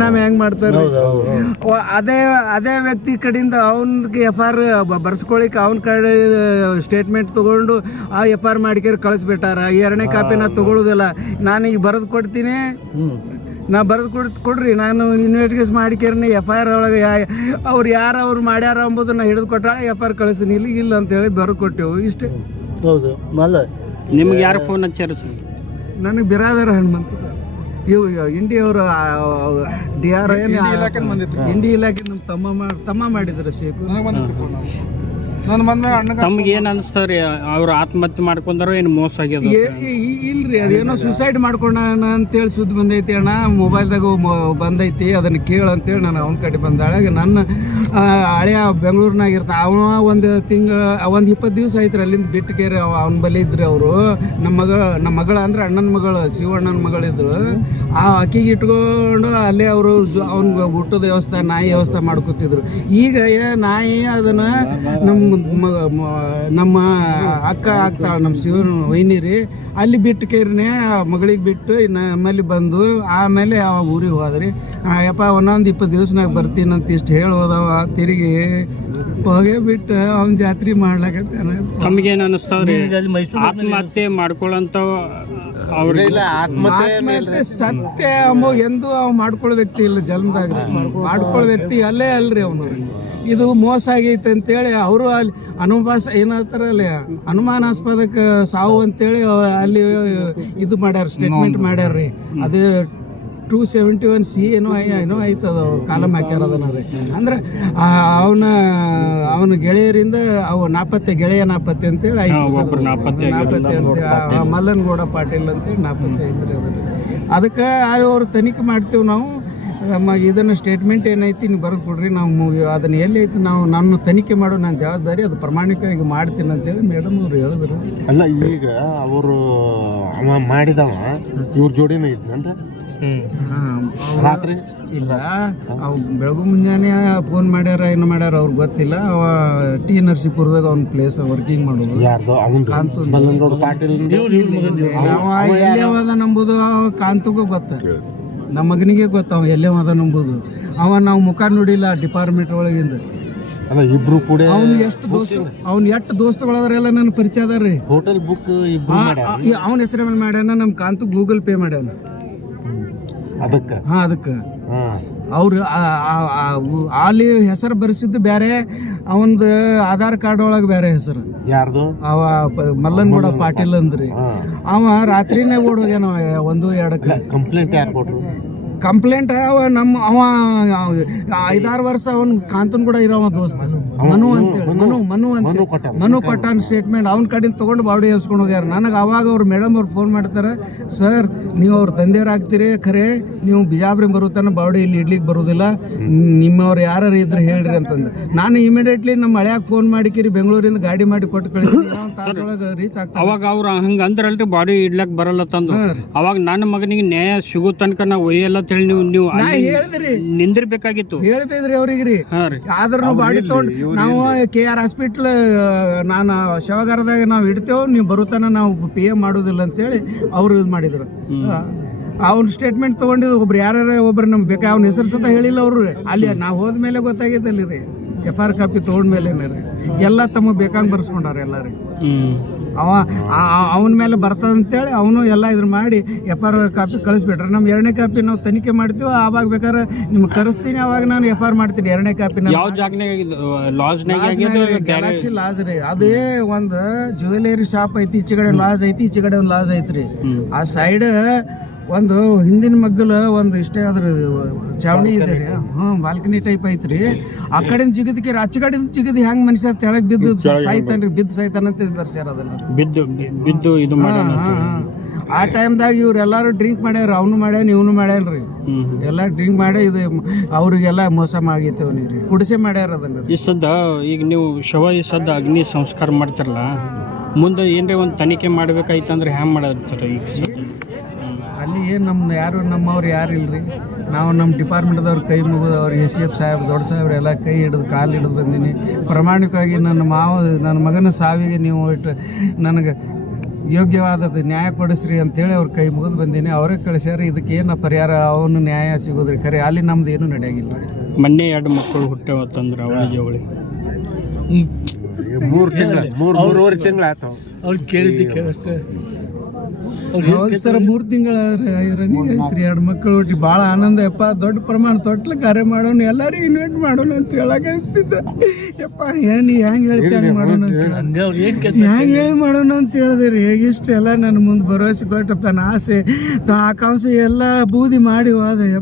ನಾವ್ ಹೆಂಗ್ ಮಾಡ್ತಾರೆ ಅದೇ ಅದೇ ವ್ಯಕ್ತಿ ಕಡೆಯಿಂದ ಅವನ್ಗೆ ಎಫ್ ಆರ್ ಬರ್ಸ್ಕೊಳಿಕ್ ಅವನ ಕಡೆ ಸ್ಟೇಟ್ಮೆಂಟ್ ತಗೊಂಡು ಆ ಎಫ್ ಆರ್ ಮಾಡ್ಕೇರಿ ಕಳಿಸ್ಬಿಟ್ಟಾರ. ಈ ಎರಡನೇ ಕಾಪಿನ ತಗೊಳುದಿಲ್ಲ. ನಾನು ಈಗ ಬರೆದು ಕೊಡ್ತೀನಿ. ನಾ ಬರೆದು ಕೊಡ್ ಕೊಡ್ರಿ ನಾನು ಇನ್ವೆಸ್ಟಿಗೇಷನ್ ಮಾಡಿಕೇರಿ ಎಫ್ ಐ ಆರ್ ಒಳಗೆ ಅವ್ರು ಯಾರು ಅವ್ರು ಮಾಡ್ಯಾರ ಅಂಬುದನ್ನ ಹಿಡಿದು ಕೊಟ್ಟಾಳ ಎಫ್ ಐ ಆರ್ ಕಳಿಸ್ತೀನಿ. ಇಲ್ಲಿ ಇಲ್ಲ ಅಂತೇಳಿ ಬರೆದು ಕೊಟ್ಟೆವು. ಇಷ್ಟೇ. ಹೌದು. ಮಲ್ಲ ನಿಮ್ಗೆ ಯಾರು ಫೋನ್ ಹಚ್ಚಾರ ಸರ್ ನನಗೆ ಬಿರಾದಾರ ಹನುಮಂತ ಸರ್. ಇವು ಇಂಡಿಯವರು ಡಿ ಆರ್ ಏನು ಇಂಡಿ ಇಲಾಖೆ ನಮ್ಮ ತಮ್ಮ ಮಾಡಿ ತಮ್ಮ ಮಾಡಿದ್ರು ಶೇಖು. ತಮ್ಗೆ ಏನ್ ಅನಿಸ್ತಾವ್ರಿ? ಅವ್ರು ಆತ್ಮಹತ್ಯೆ ಮಾಡ್ಕೊಂಡ್ರು ಏನು ಮೋಸ ಆಗ್ಯದ? ಇಲ್ರಿ ಅದೇನೋ ಸುಸೈಡ್ ಮಾಡ್ಕೊಂಡ ಅಂತೇಳಿ ಸುದ್ದಿ ಬಂದೈತಿ ಅಣ್ಣ. ಮೊಬೈಲ್ದಾಗ ಬಂದೈತಿ. ಅದನ್ನ ಕೇಳ ಅಂತೇಳಿ ನಾನು ಅವನ ಕಡೆ ಬಂದಾಳಾಗ ನನ್ನ ಹಳೆಯ ಬೆಂಗಳೂರಿನಾಗ ಇರ್ತ ಅವ ಒಂದು ತಿಂಗಳ ಒಂದು ಇಪ್ಪತ್ತು ದಿವಸ ಐತ್ರಿ ಅಲ್ಲಿಂದ ಬಿಟ್ಟು ಕೇರಿ ಅವನ ಬಳಿ ಇದ್ರಿ ಅವರು. ನಮ್ಮ ಮಗ ನಮ್ಮ ಮಗಳ ಅಂದ್ರೆ ಅಣ್ಣನ ಮಗಳು ಶಿವಣ್ಣನ ಮಗಳಿದ್ರು ಆ ಅಕ್ಕಿಗೆ ಇಟ್ಕೊಂಡು ಅಲ್ಲೇ ಅವರು ಅವ್ನ ಊಟದ ವ್ಯವಸ್ಥೆ ನಾಯಿ ವ್ಯವಸ್ಥೆ ಮಾಡ್ಕೊತಿದ್ರು. ಈಗ ನಾಯಿ ಅದನ್ನ ನಮ್ಮ ಮಗ ನಮ್ಮ ಅಕ್ಕ ಆಗ್ತಾಳ ನಮ್ಮ ಶಿವನ ವೈನಿರಿ ಅಲ್ಲಿ ಬಿಟ್ಟು ಕೇರಿನೇ ಮಗಳಿಗೆ ಬಿಟ್ಟು ನಮ್ಮಲ್ಲಿ ಬಂದು ಆಮೇಲೆ ಆ ಊರಿಗೆ ಹೋದ್ರಿ. ಯಪ್ಪ ಒಂದೊಂದು ಇಪ್ಪತ್ತು ದಿವ್ಸನಾಗ ಬರ್ತೀನಿ ಅಂತ ಇಷ್ಟು ಹೇಳಿ ಹೋದವ. ತಿರುಗಿ ಹೋಗೇ ಬಿಟ್ಟು ಅವ್ನ ಜಾತ್ರೆ ಮಾಡ್ಲಾಕತ್ತಾನ ತಮ್ಗೇನ್ ಆತ್ಮಹತ್ಯೆ ಮಾಡ್ಕೊಳ್ಳಂತ ಅವ್ರ. ಆತ್ಮಹತ್ಯೆ ಸತ್ಯ ಅಮ್ಮ ಎಂದು ಅವ್ ಮಾಡ್ಕೊಳ್ಳೋ ವ್ಯಕ್ತಿ ಇಲ್ಲ ಜನ್ಮದಾಗ. ಮಾಡ್ಕೊಳ್ಳೋ ವ್ಯಕ್ತಿ ಅಲ್ಲೇ ಅಲ್ರಿ ಅವನು. ಇದು ಮೋಸ ಆಗೈತೆ ಅಂತೇಳಿ ಅವರು ಅಲ್ಲಿ ಅನುಮಾಸ ಅಲ್ಲಿ ಅನುಮಾನಾಸ್ಪದಕ್ಕೆ ಸಾವು ಅಂತೇಳಿ ಅಲ್ಲಿ ಇದು ಮಾಡ್ಯಾರ ಸ್ಟೇಟ್ಮೆಂಟ್ ಮಾಡ್ಯಾರ್ರಿ. ಅದು ಟೂ ಸೆವೆಂಟಿ ಒನ್ ಸಿ ಏನೋ ಐ- ಏನೋ ಆಯ್ತದ ಕಾಲಮ್ ಹಾಕ್ಯಾರ ಅದನ್ನ ರೀ. ಅಂದ್ರೆ ಅವನ ಅವನ ಗೆಳೆಯರಿಂದ ಅವು ನಾಪತ್ತೆ ಗೆಳೆಯ ನಾಪತ್ತೆ ಅಂತೇಳಿ ಆಯ್ತು. ನಾಪತ್ತೆ ಅಂತೇಳಿ ಮಲ್ಲನಗೌಡ ಪಾಟೀಲ್ ಅಂತೇಳಿ ನಾಪತ್ತೆ ಐತ್ರಿ ಅದಕ್ಕೆ ಅವ್ರು ತನಿಖೆ ಮಾಡ್ತೀವಿ ನಾವು. ನಮ್ಮ ಇದನ್ನ ಸ್ಟೇಟ್ಮೆಂಟ್ ಏನೈತಿ ನೀವು ಬರೆದು ಕೊಡ್ರಿ ನಾವು ಅದನ್ನು ಅದನ್ನ ಎಲ್ಲಿ ಐತಿ ನಾವು ನನ್ನ ತನಿಖೆ ಮಾಡೋ ನನ್ನ ಜವಾಬ್ದಾರಿ ಅದು ಪ್ರಾಮಾಣಿಕವಾಗಿ ಮಾಡ್ತೀನಿ ಅಂತೇಳಿ ಮೇಡಮ್ ಅವ್ರು ಹೇಳಿದ್ರು. ಅಲ್ಲ ಈಗ ಅವರು ಅವ ಮಾಡಿದವ ಇವ್ರ ಜೋಡಿನ ಇದ್ನನ್ರಿ ರಾತ್ರಿ? ಇಲ್ಲ ಅವ್ ಬೆಳಗು ಮುಂಜಾನೆ ಫೋನ್ ಮಾಡ್ಯಾರ ಏನು ಮಾಡ್ಯಾರ ಅವ್ರಿಗೆ ಗೊತ್ತಿಲ್ಲ. ಅವ ಟಿ ನರಸೀಪುರದಾಗ ಅವ್ನ ಪ್ಲೇಸ್ ವರ್ಕಿಂಗ್ ಮಾಡೋದು. ಕಾಂತು ನಂಬುದು? ಅವ ಕಾಂತಗೂ ಗೊತ್ತ. ನಮ್ಮ ಮಗನಿಗೆ ಗೊತ್ತ ಅವ ಎಲ್ಲೇ ಹೋದ ನಂಬುದು. ಅವ ನಾವು ಮುಖ ನೋಡಿಲ್ಲ ಡಿಪಾರ್ಟ್ಮೆಂಟ್ ಒಳಗಿಂದ. ಅಲ್ಲ ಇಬ್ರು ಕೂಡ ಅವ್ನು ಎಷ್ಟು ದೋಸ್ತ ಅವ್ನು ಎಷ್ಟು ದೋಸ್ತುಗಳದ್ರೆಲ್ಲ ನನ್ನ ಪರಿಚಯ ಅದಾರ್ರಿ ಹೋಟೆಲ್ ಬುಕ್ ಅವನ ಹೆಸರ ಮೇಲೆ ಮಾಡ್ಯಾನ? ನಮ್ಮ ಕಾಂತು ಗೂಗಲ್ ಪೇ ಮಾಡ್ಯಾನ. ಅದಕ್ಕೆ? ಹಾ ಅದಕ್ಕೆ. ಅವರು ಅಲ್ಲಿ ಹೆಸರು ಬರೆಸಿದ್ದು ಬೇರೆ ಅವಂದು ಆಧಾರ್ ಕಾರ್ಡ್ ಒಳಗೆ ಬೇರೆ ಹೆಸರು. ಯಾರ್ದು? ಅವ ಮಲ್ಲನ್ ಮಲ್ಲನಗೌಡ ಪಾಟೀಲ್ ಅಂದ್ರಿ. ಅವ ರಾತ್ರಿನೇ ಓಡ್ ಹೋಗ್ಯಾನ ಒಂದು ಎರಡಕ್ಕೆ. ಕಂಪ್ಲೇಂಟ್ ಯಾರು ಕೊಟ್ರು? ಕಂಪ್ಲೇಂಟ್ ಅವ ನಮ್ಮ ಅವ ಐದಾರು ವರ್ಷ ಅವನ್ ಕಾಂತನ್ ಕೂಡ ಇರೋ ದೋಸ್ತ. ಮನು ಅಂತೇಳಿ ಮನು ಮನು ಅಂತ ಮನು ಸ್ಟೇಟ್ಮೆಂಟ್ ಅವ್ನ ಕಡೆಯಿಂದ ತಗೊಂಡು ಬಾಡಿ ಎಬ್ಸ್ಕೊಂಡು ಹೋಗ್ಯಾರ. ನನಗೆ ಅವಾಗ ಅವ್ರು ಮೇಡಮ್ ಅವ್ರು ಫೋನ್ ಮಾಡ್ತಾರೆ ಸರ್ ನೀವು ಅವ್ರ ತಂದೆಯವ್ರು ಆಗ್ತೀರಿ ಖರೆ ನೀವು ಬಿಜಾಪುರಿ ಬರುತ್ತಾನೆ ಬಾಡಿ ಇಲ್ಲಿ ಇಡ್ಲಿಕ್ಕೆ ಬರೋದಿಲ್ಲ. ನಿಮ್ಮವ್ರು ಯಾರು ಇದ್ರೆ ಹೇಳ್ರಿ ಅಂತಂದು. ನಾನು ಇಮಿಡಿಯೇಟ್ಲಿ ನಮ್ಮ ಹಳ್ಯಾಗ ಫೋನ್ ಮಾಡಿಕಿರಿ ಬೆಂಗಳೂರಿಂದ ಗಾಡಿ ಮಾಡಿ ಕೊಟ್ಟು ಕಳಿಸಿ ರೀಚ್ ಆಗ್ತದೆ ಅವಾಗ ಅವ್ರು ಹಂಗೆ ಅಂದ್ರಲ್ರಿ ಬಾಡಿ ಇಡ್ಲಕ್ಕೆ ಬರಲ್ಲ ತಂದು. ಅವಾಗ ನನ್ನ ಮಗನಿಗೆ ನ್ಯಾಯ ಸಿಗೋ ತನಕ ನಾವು ಒಯ್ಯಲ್ಲ ಅಂತ ಹೇಳಿ ನೀವು ನೀವು ನಾ ಹೇಳಿದ್ರಿ ನಿಂದಿರ್ಬೇಕಾಗಿತ್ತು. ಹೇಳ್ಬೇಕ್ರಿ ಅವ್ರಿಗೆ ರೀ ಹಾ ರೀ. ಆದ್ರೂ ಬಾಡಿ ತೊಗೊಂಡು ನಾವು ಕೆ ಆರ್ ಹಾಸ್ಪಿಟ್ಲ್ ನಾನು ಶವಗಾರದಾಗ ನಾವು ಇಡ್ತೇವೆ ನೀವು ಬರುತ್ತಾನ ನಾವು ಪಿ ಎ ಮಾಡೋದಿಲ್ಲ ಅಂತೇಳಿ ಅವರು ಇದು ಮಾಡಿದ್ರು. ಅವ್ನ ಸ್ಟೇಟ್ಮೆಂಟ್ ತೊಗೊಂಡಿದ್ದು ಒಬ್ರು ಯಾರ್ಯಾರ ಒಬ್ರು ನಮ್ಗೆ ಬೇಕಾ ಅವ್ನ ಹೆಸರು ಸತ ಹೇಳಿಲ್ಲ ಅವರು. ಅಲ್ಲಿ ನಾವು ಹೋದ್ಮೇಲೆ ಮೇಲೆ ಅಲ್ಲಿ ರೀ ಎಫ್ ಆರ್ ಕಾಪಿ ತೊಗೊಂಡ್ಮೇಲೆ ರೀ. ಎಲ್ಲ ತಮಗೆ ಬೇಕಾಗಿ ಬರ್ಸ್ಕೊಂಡವ್ರೆ ಎಲ್ಲ ರೀ ಹ್ಮ್. ಅವ ಅವನ ಮೇಲೆ ಬರ್ತದ ಅಂತೇಳಿ ಅವನು ಎಲ್ಲ ಇದ್ರ ಮಾಡಿ ಎಫ್ ಆರ್ ಕಾಪಿ ಕಳಿಸ್ಬಿಟ್ರೆ. ನಮ್ಮ ಎರಡನೇ ಕಾಪಿ ನಾವು ತನಿಖೆ ಮಾಡ್ತೀವಿ ಆವಾಗ ಬೇಕಾದ್ರೆ ನಿಮ್ಗೆ ಕರೆಸ್ತೀನಿ ಅವಾಗ ನಾನು ಎಫ್ ಆರ್ ಮಾಡ್ತೀನಿ ಎರಡನೇ ಕಾಪಿ ಗ್ಯಾಲಕ್ಸಿ ಲಾಸ್ ರೀ. ಅದೇ ಒಂದು ಜ್ಯುವೆಲರಿ ಶಾಪ್ ಐತಿ ಈಚೆ ಕಡೆ ಲಾಸ್ ಐತಿ ಈಚೆ ಕಡೆ ಒಂದು ಲಾಸ್ ಐತ್ರಿ. ಆ ಸೈಡ್ ಒಂದು ಹಿಂದಿನ ಮಗ್ಗಲ ಒಂದು ಇಷ್ಟೇ ಅದ್ರ ಚಾವಣಿ ಇದೆ ರೀ. ಹ್ಞೂ ಬಾಲ್ಕನಿ ಟೈಪ್ ಐತ್ರಿ. ಆ ಕಡೆಯಿಂದ ಜಿಗದಕ್ಕೆ ಆಚೆ ಕಡೆಯಿಂದ ಜಿಗದ್ ಹೆಂಗ್ ಮನುಷ್ಯ ತೆಳಗ್ ಬಿದ್ದು ಸಾಯ್ತಾನ್ರಿ ಬಿದ್ದು ಸಾಯ್ತಾನಂತ ಬರ್ಸ್ಯಾರ ಅದನ್ನ ಬಿದ್ದು ಬಿದ್ದು ಇದು ಮಾಡ ಆ ಟೈಮ್ದಾಗ ಇವ್ರೆಲ್ಲಾರು ಡ್ರಿಂಕ್ ಮಾಡ್ಯಾರ ಅವನು ಮಾಡ್ಯಾನ ಇವನು ಮಾಡ್ಯಾನ್ರಿ ಎಲ್ಲ ಡ್ರಿಂಕ್ ಮಾಡಿ ಇದು ಅವ್ರಿಗೆಲ್ಲ ಮೋಸ ಆಗೈತೆ ಅವನಿಗೆ ಕುಡಿಸೆ ಮಾಡ್ಯಾರ ಅದನ್ನ ಈ ಸದ್ದ ಈಗ ನೀವು ಶವ ಈ ಸದ್ದ ಅಗ್ನಿ ಸಂಸ್ಕಾರ ಮಾಡ್ತಿರಲ್ಲ ಮುಂದೆ ಏನ್ರಿ ಒಂದು ತನಿಖೆ ಮಾಡ್ಬೇಕಾಯ್ತಂದ್ರೆ ಹ್ಯಾಂಗ್ ಮಾಡೋದು ಸರ್ ಈಗ ಅಲ್ಲಿ ಏನು ನಮ್ಮ ಯಾರು ನಮ್ಮವ್ರು ಯಾರು ಇಲ್ರಿ? ನಾವು ನಮ್ಮ ಡಿಪಾರ್ಟ್ಮೆಂಟ್ದವ್ರು ಕೈ ಮುಗಿದು ಅವ್ರು ಎಸ್ ಸಿ ಎಫ್ ಸಾಹೇಬ್ ದೊಡ್ಡ ಸಾಹೇಬ್ರು ಎಲ್ಲ ಕೈ ಹಿಡಿದು ಕಾಲು ಹಿಡಿದು ಬಂದೀನಿ. ಪ್ರಾಮಾಣಿಕವಾಗಿ ನನ್ನ ಮಾವ ನನ್ನ ಮಗನ ಸಾವಿಗೆ ನೀವು ಇಟ್ಟು ನನಗೆ ಯೋಗ್ಯವಾದದ್ದು ನ್ಯಾಯ ಕೊಡಿಸ್ರಿ ಅಂತೇಳಿ ಅವ್ರು ಕೈ ಮುಗಿದು ಬಂದೀನಿ. ಅವರೇ ಕಳಿಸ್ಯಾರ ಇದಕ್ಕೆ ಏನು ಪರಿಹಾರ? ಅವನು ನ್ಯಾಯ ಸಿಗೋದ್ರಿ. ಖರೆ ಅಲ್ಲಿ ನಮ್ದು ಏನೂ ನಡೆಯಾಗಿಲ್ಲ ರೀ ಮೊನ್ನೆ ಎರಡು ಮಕ್ಕಳು ಹುಟ್ಟ್ಯಾವತ್ತಂದ್ರ ಅವಳಿ. ಜವಳಿ ಮೂರು ತಿಂಗಳು ಮೂರು ಮೂರುವರೆ ಕೇಳಿದ್ದಕ್ಕೆ ಆತಾವ ಹೌದು. ಸರ್ ಮೂರು ತಿಂಗಳ ರನ್ನಿಂಗ್ ಐತ್ರಿ ಎರಡು ಮಕ್ಕಳು ಹುಟ್ಟಿ ಭಾಳ ಆನಂದ. ಯಪ್ಪ ದೊಡ್ಡ ಪ್ರಮಾಣ ತೊಟ್ಲ ಕಾರ್ಯ ಮಾಡೋಣ ಎಲ್ಲರಿಗೂ ಇನ್ವೈಟ್ ಮಾಡೋಣ ಅಂತ ಹೇಳಕತ್ತಿದ್ದ ಯಪ್ಪ ಏನು ಹೆಂಗೆ ಹೇಳ್ತಿ ಹಂಗೆ ಮಾಡೋಣ ಅಂತ ಹೆಂಗೆ ಹೇಳಿ. ಮಾಡೋಣ ಅಂತ ಹೇಳಿದ್ರಿ. ರೀ ಎಲ್ಲ ನನ್ನ ಮುಂದೆ ಭರವಸೆ ಕೊಟ್ಟ ತನ್ನ ಆಸೆ. ತ ಆಕಾಂಕ್ಷೆ ಎಲ್ಲ ಬೂದಿ ಮಾಡಿ ಹೋದ. ಯಪ್ಪ.